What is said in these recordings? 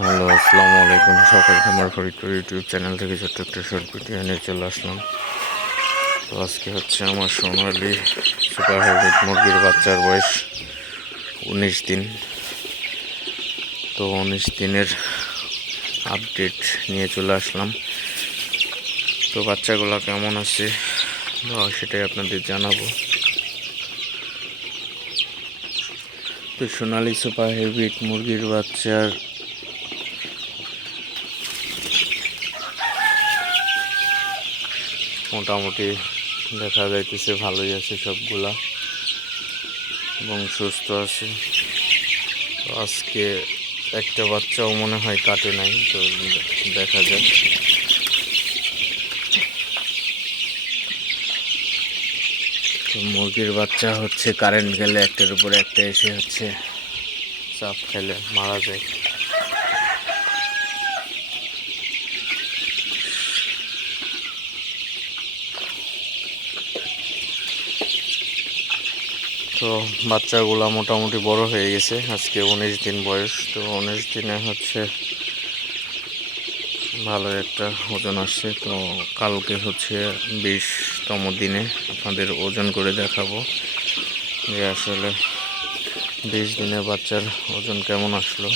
Hello, আসসালামু আলাইকুম। সকাল খামার ফরিদপুর ইউটিউব চ্যানেল থেকে ছোট্ট একটা শর্ট ভিডিও নিয়ে চলে আসলাম। তো আজকে হচ্ছে আমার সোনালি সুপার হাইব্রিড মুরগির বাচ্চার বয়স উনিশ দিন। তো উনিশ দিনের আপডেট নিয়ে চলে আসলাম। তো বাচ্চাগুলো কেমন আছে? সেটাই আপনাদের জানাব। তো সোনালি সুপার হাইব্রিড মুরগির বাচ্চার মোটামুটি দেখা যাইতেছে ভালোই আছে সবগুলা। এবং সুস্থ আছে। আজকে একটা বাচ্চাও মনে হয় কাটে নাই, তো দেখা যাক। মুরগির বাচ্চা হচ্ছে কারেন্ট গেলে একটার উপরে একটা এসে হচ্ছে, চাপ খেলে মারা যায়। তো বাচ্চাগুলা মোটামুটি বড় হয়ে গেছে। আজকে উনিশ দিন বয়স, তো উনিশ দিনে হচ্ছে ভালো একটা ওজন আসছে। তো কালকে হচ্ছে বিশতম দিনে আপনাদের ওজন করে দেখাবো যে আসলে বিশ দিনে বাচ্চার ওজন কেমন আসলো।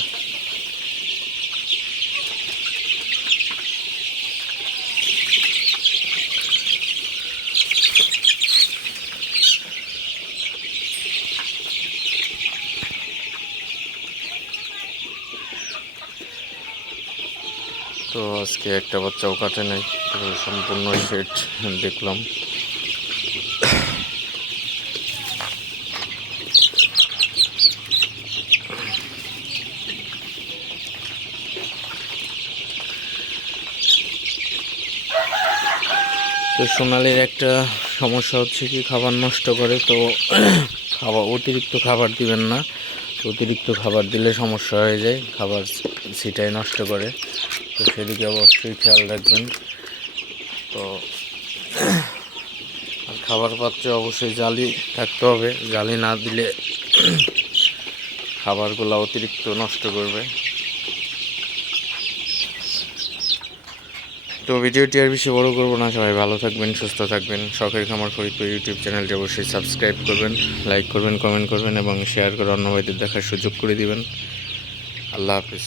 তো আজকে একটা বাচ্চাও কাটে নাই সম্পূর্ণ সেট দেখলাম। তো সোনালির একটা সমস্যা হচ্ছে কি, খাবার নষ্ট করে, তো খাবার অতিরিক্ত খাবার দিবেন না। অতিরিক্ত খাবার দিলে সমস্যা হয়ে যায়, খাবার সেটাই নষ্ট করে। তো সেদিকে অবশ্যই খেয়াল রাখবেন। তো আর খাবার পাত্রে অবশ্যই জালি থাকতে হবে। জালি না দিলে খাবারগুলো অতিরিক্ত নষ্ট করবে। তো ভিডিওটি আর বেশি বড় করব না। সবাই ভালো থাকবেন, সুস্থ থাকবেন। শখের খামার ফরিদপুর ইউটিউব চ্যানেলটি অবশ্যই সাবস্ক্রাইব করবেন, লাইক করবেন, কমেন্ট করবেন এবং শেয়ার করে অন্য ভাইদের দেখার সুযোগ করে দিবেন। আল্লাহ হাফিজ।